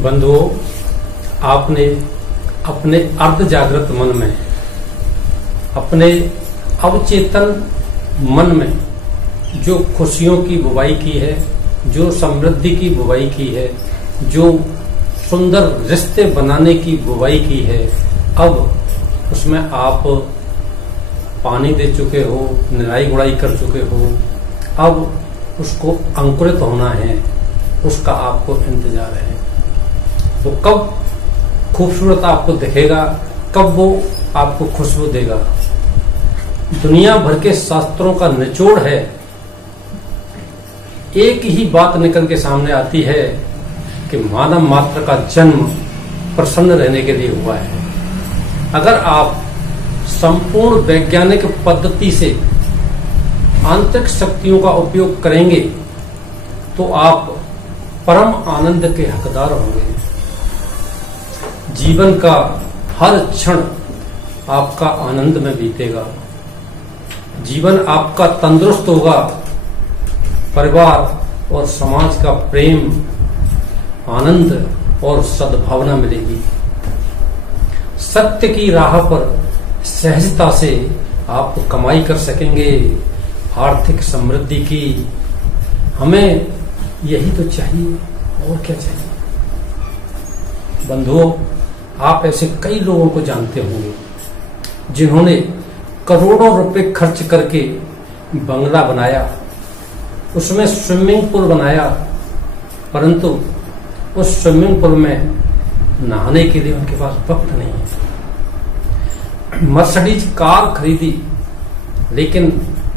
बंधुओं, आपने अपने अर्ध जागृत मन में, अपने अवचेतन मन में जो खुशियों की बुवाई की है, जो समृद्धि की बुवाई की है, जो सुंदर रिश्ते बनाने की बुवाई की है, अब उसमें आप पानी दे चुके हो, निराई गुड़ाई कर चुके हो। अब उसको अंकुरित होना है, उसका आपको इंतजार है। वो कब खूबसूरत आपको दिखेगा, कब वो आपको खुशबू देगा। दुनिया भर के शास्त्रों का निचोड़ है, एक ही बात निकल के सामने आती है कि मानव मात्र का जन्म प्रसन्न रहने के लिए हुआ है। अगर आप संपूर्ण वैज्ञानिक पद्धति से आंतरिक शक्तियों का उपयोग करेंगे तो आप परम आनंद के हकदार होंगे। जीवन का हर क्षण आपका आनंद में बीतेगा। जीवन आपका तंदुरुस्त होगा। परिवार और समाज का प्रेम, आनंद और सद्भावना मिलेगी। सत्य की राह पर सहजता से आप कमाई कर सकेंगे, आर्थिक समृद्धि की। हमें यही तो चाहिए, और क्या चाहिए। बंधुओं, आप ऐसे कई लोगों को जानते होंगे जिन्होंने करोड़ों रुपए खर्च करके बंगला बनाया, उसमें स्विमिंग पूल बनाया, परंतु उस स्विमिंग पूल में नहाने के लिए उनके पास वक्त नहीं है। मर्सिडीज कार खरीदी, लेकिन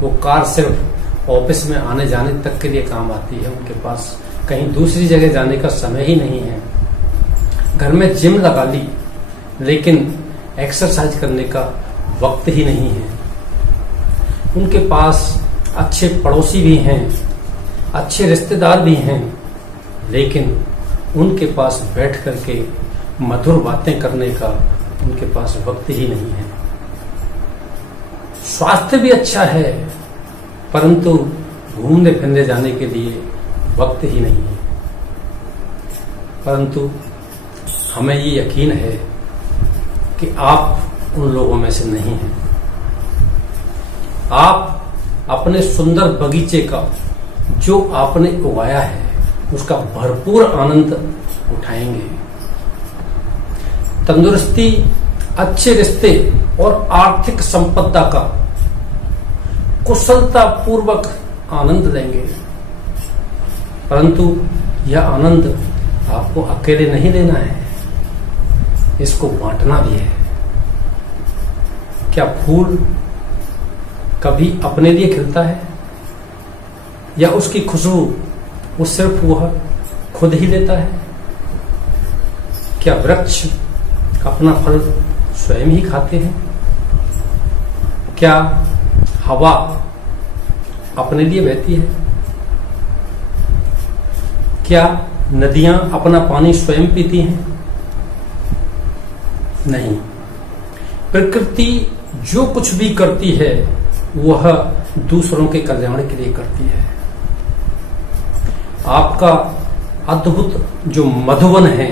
वो कार सिर्फ ऑफिस में आने जाने तक के लिए काम आती है। उनके पास कहीं दूसरी जगह जाने का समय ही नहीं है। घर में जिम लगा ली, लेकिन एक्सरसाइज करने का वक्त ही नहीं है। उनके पास अच्छे पड़ोसी भी हैं, अच्छे रिश्तेदार भी हैं, लेकिन उनके पास बैठ करके मधुर बातें करने का उनके पास वक्त ही नहीं है। स्वास्थ्य भी अच्छा है, परंतु घूमने फिरने जाने के लिए वक्त ही नहीं है। परंतु हमें ये यकीन है कि आप उन लोगों में से नहीं हैं। आप अपने सुंदर बगीचे का जो आपने उगाया है, उसका भरपूर आनंद उठाएंगे। तंदुरुस्ती, अच्छे रिश्ते और आर्थिक संपदा का कुशलता पूर्वक आनंद लेंगे। परंतु यह आनंद आपको अकेले नहीं लेना है, इसको बांटना भी है। क्या फूल कभी अपने लिए खिलता है, या उसकी खुशबू वो सिर्फ वह खुद ही लेता है? क्या वृक्ष अपना फल स्वयं ही खाते हैं? क्या हवा अपने लिए बहती है? क्या नदियां अपना पानी स्वयं पीती हैं? नहीं। प्रकृति जो कुछ भी करती है वह दूसरों के कल्याण के लिए करती है। आपका अद्भुत जो मधुवन है,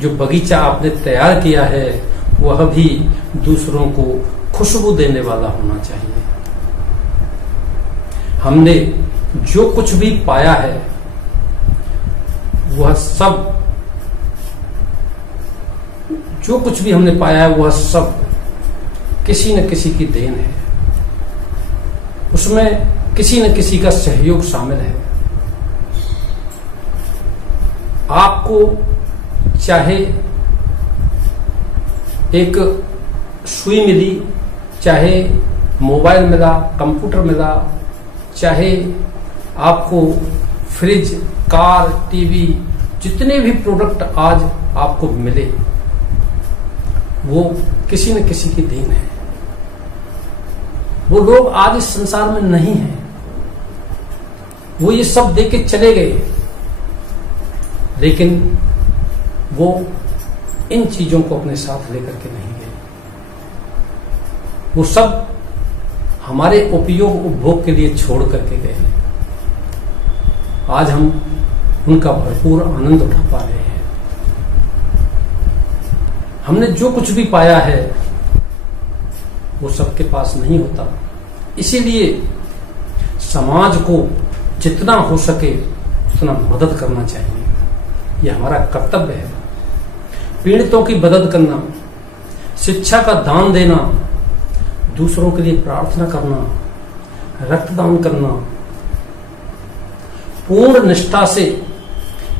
जो बगीचा आपने तैयार किया है, वह भी दूसरों को खुशबू देने वाला होना चाहिए। हमने जो कुछ भी पाया है वह सब, जो कुछ भी हमने पाया है वह सब किसी न किसी की देन है। उसमें किसी न किसी का सहयोग शामिल है। आपको चाहे एक सुई मिली, चाहे मोबाइल मिला, कंप्यूटर मिला, चाहे आपको फ्रिज, कार, टीवी, जितने भी प्रोडक्ट आज आपको मिले, वो किसी न किसी की देन है। वो लोग आज इस संसार में नहीं हैं, वो ये सब देके चले गए, लेकिन वो इन चीजों को अपने साथ लेकर के नहीं गए। वो सब हमारे उपयोग उपभोग के लिए छोड़ करके गए। आज हम उनका भरपूर आनंद उठा पा रहे हैं। हमने जो कुछ भी पाया है वो सबके पास नहीं होता। इसीलिए समाज को जितना हो सके उतना मदद करना चाहिए, यह हमारा कर्तव्य है। पीड़ितों की मदद करना, शिक्षा का दान देना, दूसरों के लिए प्रार्थना करना, रक्तदान करना, पूर्ण निष्ठा से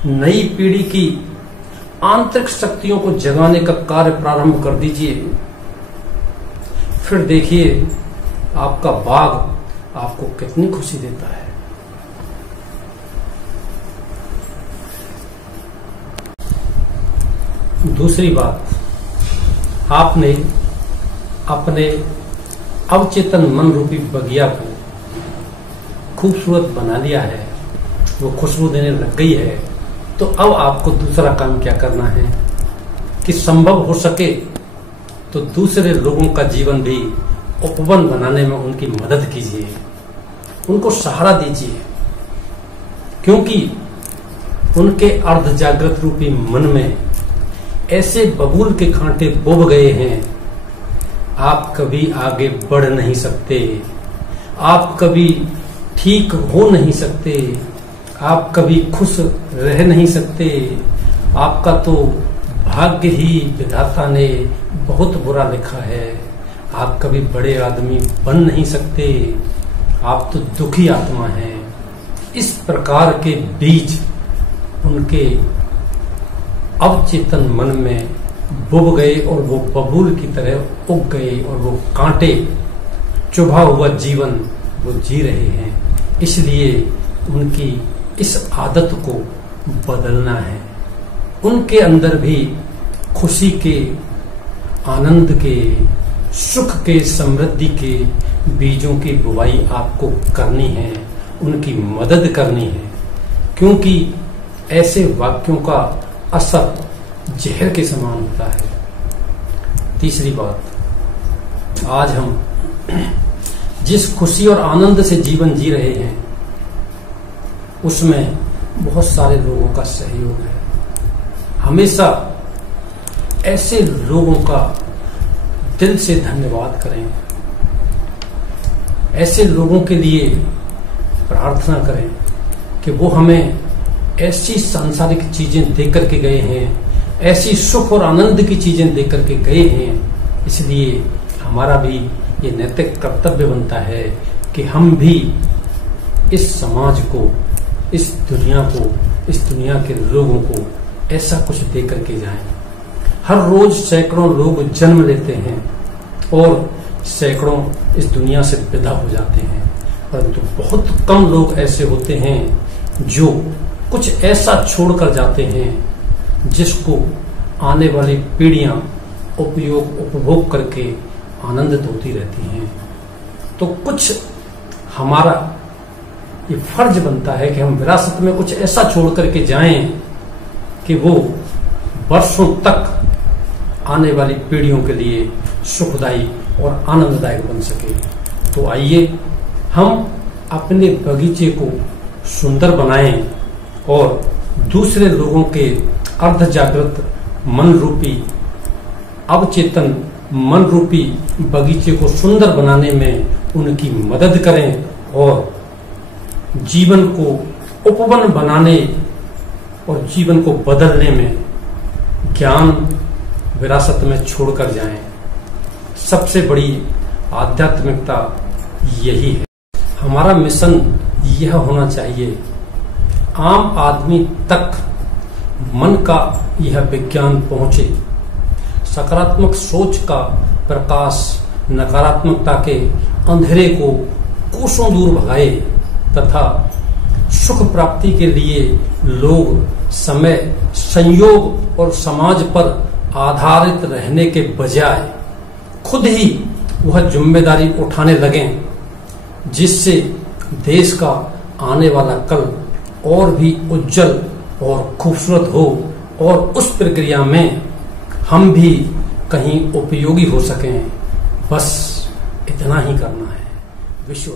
नई पीढ़ी की आंतरिक शक्तियों को जगाने का कार्य प्रारंभ कर दीजिए। फिर देखिए आपका बाग आपको कितनी खुशी देता है। दूसरी बात, आपने अपने अवचेतन मन रूपी बगिया को खूबसूरत बना लिया है, वो खुशबू देने लग गई है। तो अब आपको दूसरा काम क्या करना है कि संभव हो सके तो दूसरे लोगों का जीवन भी उपवन बनाने में उनकी मदद कीजिए, उनको सहारा दीजिए, क्योंकि उनके अर्ध जागृत रूपी मन में ऐसे बबूल के कांटे बोब गए हैं, आप कभी आगे बढ़ नहीं सकते, आप कभी ठीक हो नहीं सकते, आप कभी खुश रह नहीं सकते। आपका तो भाग्य ही विधाता ने बहुत बुरा लिखा है, आप कभी बड़े आदमी बन नहीं सकते, आप तो दुखी आत्मा हैं। इस प्रकार के बीज उनके अवचेतन मन में बुब गए और वो बबूल की तरह उग गए और वो कांटे चुभा हुआ जीवन वो जी रहे हैं। इसलिए उनकी इस आदत को बदलना है। उनके अंदर भी खुशी के, आनंद के, सुख के, समृद्धि के बीजों की बुवाई आपको करनी है, उनकी मदद करनी है, क्योंकि ऐसे वाक्यों का असर जहर के समान होता है। तीसरी बात, आज हम जिस खुशी और आनंद से जीवन जी रहे हैं उसमें बहुत सारे लोगों का सहयोग है। हमेशा ऐसे लोगों का दिल से धन्यवाद करें, ऐसे लोगों के लिए प्रार्थना करें कि वो हमें ऐसी सांसारिक चीजें दे करके गए हैं, ऐसी सुख और आनंद की चीजें दे करके गए हैं। इसलिए हमारा भी ये नैतिक कर्तव्य बनता है कि हम भी इस समाज को, इस दुनिया को, इस दुनिया के लोगों को ऐसा कुछ दे करके जाएं। हर रोज सैकड़ों लोग जन्म लेते हैं और सैकड़ों इस दुनिया से विदा हो जाते हैं, परंतु बहुत कम लोग ऐसे होते हैं जो कुछ ऐसा छोड़कर जाते हैं जिसको आने वाली पीढ़ियां उपभोग करके आनंदित होती रहती हैं। तो कुछ हमारा ये फर्ज बनता है कि हम विरासत में कुछ ऐसा छोड़ करके जाएं कि वो वर्षों तक आने वाली पीढ़ियों के लिए सुखदायी और आनंददायक बन सके। तो आइए हम अपने बगीचे को सुंदर बनाएं और दूसरे लोगों के अर्ध जागृत मन रूपी, अवचेतन मन रूपी बगीचे को सुंदर बनाने में उनकी मदद करें और जीवन को उपवन बनाने और जीवन को बदलने में ज्ञान विरासत में छोड़कर जाएं। सबसे बड़ी आध्यात्मिकता यही है। हमारा मिशन यह होना चाहिए, आम आदमी तक मन का यह विज्ञान पहुंचे, सकारात्मक सोच का प्रकाश नकारात्मकता के अंधेरे को कोसों दूर भगाए तथा सुख प्राप्ति के लिए लोग समय, संयोग और समाज पर आधारित रहने के बजाय खुद ही वह जिम्मेदारी उठाने लगें, जिससे देश का आने वाला कल और भी उज्जवल और खूबसूरत हो और उस प्रक्रिया में हम भी कहीं उपयोगी हो सकें। बस इतना ही करना है। विश्व